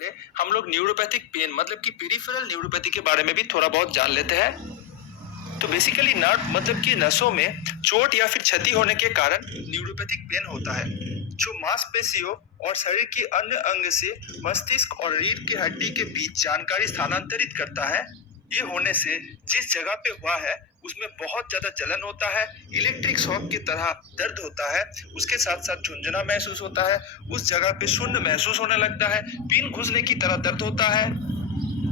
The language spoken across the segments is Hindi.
पहले हम लोग न्यूरोपैथिक पेन मतलब कि पेरिफेरल न्यूरोपैथी के बारे में भी थोड़ा बहुत जान लेते हैं। तो बेसिकली नर्व मतलब कि नसों में चोट या फिर क्षति होने के कारण न्यूरोपैथिक पेन होता है, जो मांसपेशियों और शरीर की अन्य अंग से मस्तिष्क और रीढ़ की हड्डी के बीच जानकारी स्थानांतरित करता है। ये होने से जिस जगह पे हुआ है उसमें बहुत ज्यादा जलन होता है, इलेक्ट्रिक शॉक की तरह दर्द होता है, उसके साथ साथ झुंझुना महसूस होता है, उस जगह पे शून्य महसूस होने लगता है, पिन घुसने की तरह दर्द होता है।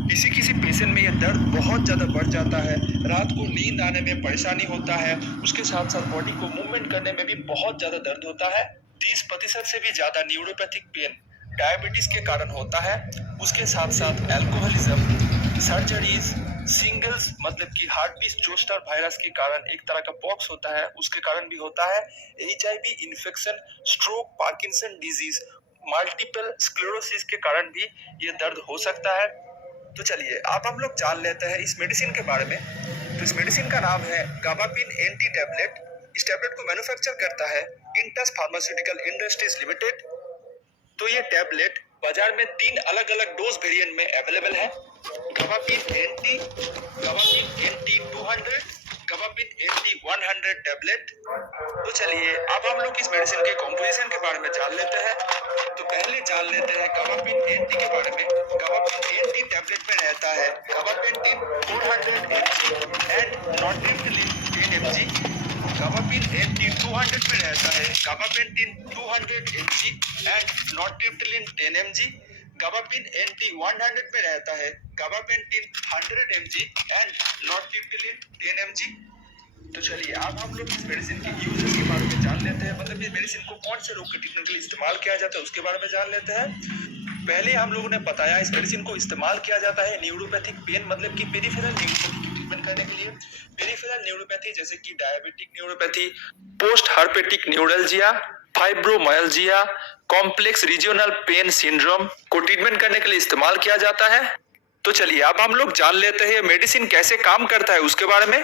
किसी किसी पेशेंट में यह दर्द बहुत ज्यादा बढ़ जाता है, रात को नींद आने में परेशानी होता है, उसके साथ साथ बॉडी को मूवमेंट करने में भी बहुत ज्यादा दर्द होता है। 30% से भी ज्यादा न्यूरोपैथिक पेन डायबिटीज के कारण होता है। उसके साथ साथ अल्कोहलिज्म, सर्जरीज, सिंगल्स मतलब कि हार्टबीट जोस्टर वायरस के कारण एक तरह का पॉक्स होता है, उसके कारण भी होता है। HIV infection, stroke, Parkinson disease, multiple sclerosis के कारण भी ये दर्द हो सकता है। तो चलिए अब हम लोग जान लेते हैं इस मेडिसिन के बारे में। तो इस मेडिसिन का नाम है गाबापिन एंटी टैबलेट। इस टैबलेट को मैन्युफैक्चर करता है इंटस फार्मास्यूटिकल इंडस्ट्रीज लिमिटेड। तो ये टैबलेट बाजार में 3 अलग अलग डोज वेरिएंट में अवेलेबल है। गाबापिन एंटी, गाबापिन एंटी 200, गाबापिन एंटी 100 टैबलेट। तो चलिए अब हम लोग इस मेडिसिन के कॉम्पोजिशन के बारे में जान लेते हैं। तो पहले जान लेते हैं गाबापिन एंटी के बारे में। गाबापिन एंटी टैबलेट में रहता है gabapentin 400 mg and nortriptyline 10 mg। Gabapin NT 200 में रहता है gabapentin 200 mg and nortriptyline 10 mg। Gabapin NT 100 में रहता है gabapentin 100 mg and nortriptyline 10 mg। तो चलिए अब हम लोग इस मेडिसिन के यूजेस के बारे में जान लेते हैं, मतलब इस मेडिसिन को कौन से रोग के ट्रीटमेंट के लिए इस्तेमाल किया जाता है उसके बारे में जान लेते हैं। पहले हम लोगों ने बताया इस मेडिसिन को इस्तेमाल किया जाता है न्यूरोपैथिक पेन मतलब कि पेरिफेरल न्यूरोपैथी की ट्रीटमेंट करने के लिए। पेरिफेरल न्यूरोपैथी जैसे कि diabetic neuropathy, post herpetic neuralgia, fibromyalgia, complex regional pain syndrome को ट्रीटमेंट करने के लिए इस्तेमाल किया जाता है। तो चलिए अब हम लोग जान लेते हैं मेडिसिन कैसे काम करता है उसके बारे में।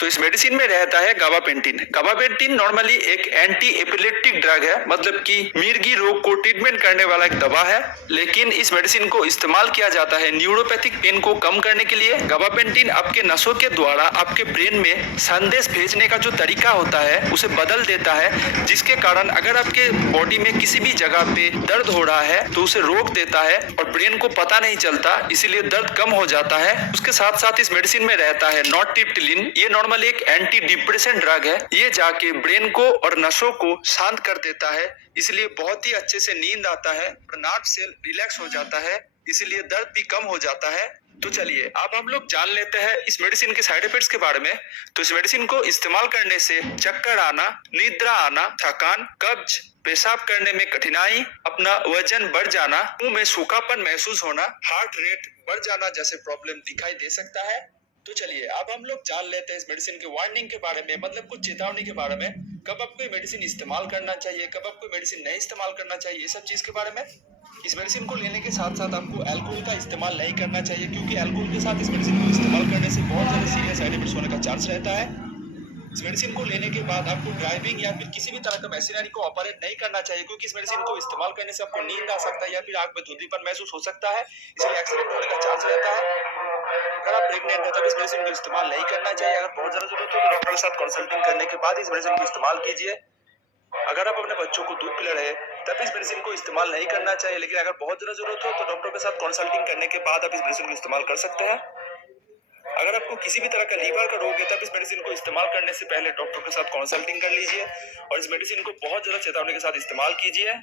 तो इस मेडिसिन में रहता है गाबापेंटिन। गाबापेंटिन नॉर्मली एक एंटी एपिलेप्टिक ड्रग है, मतलब कि मिर्गी रोग को ट्रीटमेंट करने वाला एक दवा है। लेकिन इस मेडिसिन को इस्तेमाल किया जाता है न्यूरोपैथिक पेन को कम करने के लिए। गाबापेंटिन आपके नसों के द्वारा आपके ब्रेन में संदेश भेजने का जो तरीका होता है उसे बदल देता है, जिसके कारण अगर आपके बॉडी में किसी भी जगह पे दर्द हो रहा है तो उसे रोक देता है और ब्रेन को पता नहीं चलता, इसीलिए दर्द कम हो जाता है। उसके साथ साथ इस मेडिसिन में रहता है नॉर्टिप्टिलिन। ये नॉर्मली एक एंटी डिप्रेशन ड्रग है। ये जाके ब्रेन को और नसों को शांत कर देता है, इसलिए बहुत ही अच्छे से नींद आता है और नर्व सेल रिलैक्स हो जाता है, इसीलिए दर्द भी कम हो जाता है। तो चलिए अब हम लोग जान लेते हैं इस मेडिसिन के साइड इफेक्ट्स के बारे में। तो इस मेडिसिन को इस्तेमाल करने से चक्कर आना, निद्रा आना, थकान, कब्ज, पेशाब करने में कठिनाई, अपना वजन बढ़ जाना, मुंह में सूखापन महसूस होना, हार्ट रेट बढ़ जाना जैसे प्रॉब्लम दिखाई दे सकता है। तो चलिए अब हम लोग जान लेते हैं इस मेडिसिन के वार्निंग के बारे में, मतलब कुछ चेतावनी के बारे में। कब आपको ये मेडिसिन इस्तेमाल करना चाहिए, कब आपको मेडिसिन नहीं इस्तेमाल करना चाहिए, ये सब चीज के बारे में। इस मेडिसिन को लेने के साथ साथ आपको अल्कोहल का इस्तेमाल नहीं करना चाहिए, क्योंकि अल्कोहल के साथ इस मेडिसिन को इस्तेमाल करने से बहुत ज्यादा सीरियस साइड इफेक्ट्स होने का चांस रहता है। इस मेडिसिन को लेने के बाद आपको ड्राइविंग या फिर किसी भी तरह का मशीनरी को ऑपरेट नहीं करना चाहिए, क्योंकि इस मेडिसिन को इस्तेमाल करने से आपको नींद आ सकता है या फिर आंख में धुंधलीपन महसूस हो सकता है, इसलिए एक्सीडेंट होने का चांस रहता है। अगर आप प्रेग्नेंट हैं तब इस मेडिसिन को इस्तेमाल नहीं करना चाहिए। अगर बहुत ज्यादा जरूरत हो तो डॉक्टर के साथ कंसल्टिंग करने के बाद इस मेडिसिन को इस्तेमाल कीजिए। अगर आप अपने बच्चों को दूध पिला रहे हैं तब इस मेडिसिन को इस्तेमाल नहीं करना चाहिए, लेकिन अगर बहुत ज्यादा जरूरत हो तो डॉक्टर के साथ कंसल्टिंग करने के बाद आप इस मेडिसिन को इस्तेमाल कर सकते हैं। अगर आपको किसी भी तरह का लीवर का रोग है तब इस मेडिसिन को इस्तेमाल करने से पहले डॉक्टर के साथ कंसल्टिंग कर लीजिए और इस मेडिसिन को बहुत ज्यादा चेतावनी के साथ इस्तेमाल कीजिए।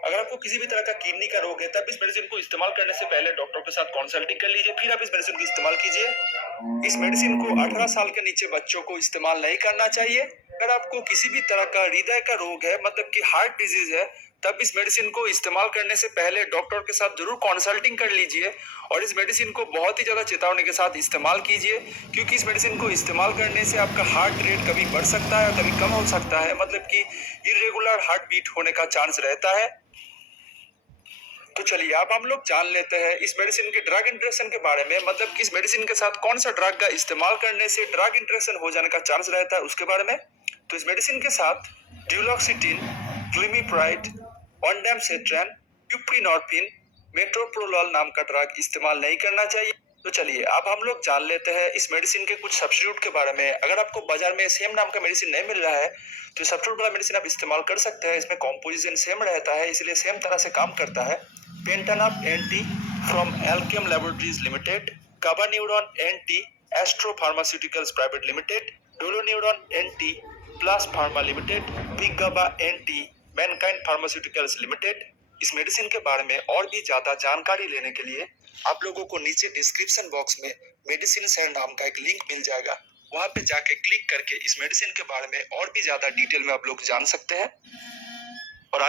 अगर आपको किसी भी तरह का किडनी का रोग है तब इस मेडिसिन को इस्तेमाल करने से पहले डॉक्टर के साथ कंसल्टिंग कर लीजिए, फिर आप इस मेडिसिन को इस्तेमाल कीजिए। इस मेडिसिन को 18 साल के नीचे बच्चों को इस्तेमाल नहीं करना चाहिए। अगर आपको किसी भी तरह का हृदय का रोग है, मतलब कि हार्ट डिजीज है, तब इस मेडिसिन को इस्तेमाल करने से पहले डॉक्टर के साथ जरूर कंसल्टिंग कर लीजिए और इस मेडिसिन को बहुत ही ज्यादा चेतावनी के साथ इस्तेमाल कीजिए, क्योंकि इस मेडिसिन को इस्तेमाल करने से आपका हार्ट रेट कभी बढ़ सकता है और कभी कम हो सकता है, मतलब कि इरेगुलर हार्ट बीट होने का चांस रहता है। तो चलिए अब हम लोग जान लेते हैं इस मेडिसिन के ड्रग इंटरेक्शन के बारे में, मतलब कि इस मेडिसिन के साथ कौन सा ड्रग का इस्तेमाल करने से ड्रग इंटरेक्शन हो जाने का चांस रहता है उसके बारे में। तो इस मेडिसिन के साथ ड्यूलॉक्सिटिन, ग्लिमिप्राइड, ओंडामसेट्रन, ब्यूप्रीनॉर्फिन, मेट्रोप्रोलॉल नाम का ड्रग इस्तेमाल नहीं करना चाहिए। तो चलिए अब हम लोग जान लेते हैं इस मेडिसिन के कुछ सब्स्टिट्यूट के बारे में। अगर आपको बाजार में सेम नाम का मेडिसिन नहीं मिल रहा है तो सब्स्टिट्यूट वाला मेडिसिन आप इस्तेमाल कर सकते हैं। इसमें कॉम्पोजिशन सेम रहता है, इसलिए सेम तरह से काम करता है। Pentanop NT from Alkem laboratories limited, Gabaneuron NT Astro pharmaceuticals private limited, Doloneuron NT प्लास pharma limited, Vigaba NT Mankind pharmaceuticals limited. इस मेडिसिन के बारे में और भी ज्यादा जानकारी लेने के लिए आप लोगों को नीचे डिस्क्रिप्शन बॉक्स में मेडिसिन शेयर नाम का एक लिंक मिल जाएगा। वहां पे जाके क्लिक करके इस मेडिसिन के बारे में और भी ज्यादा डिटेल में आप लोग जान सकते हैं। और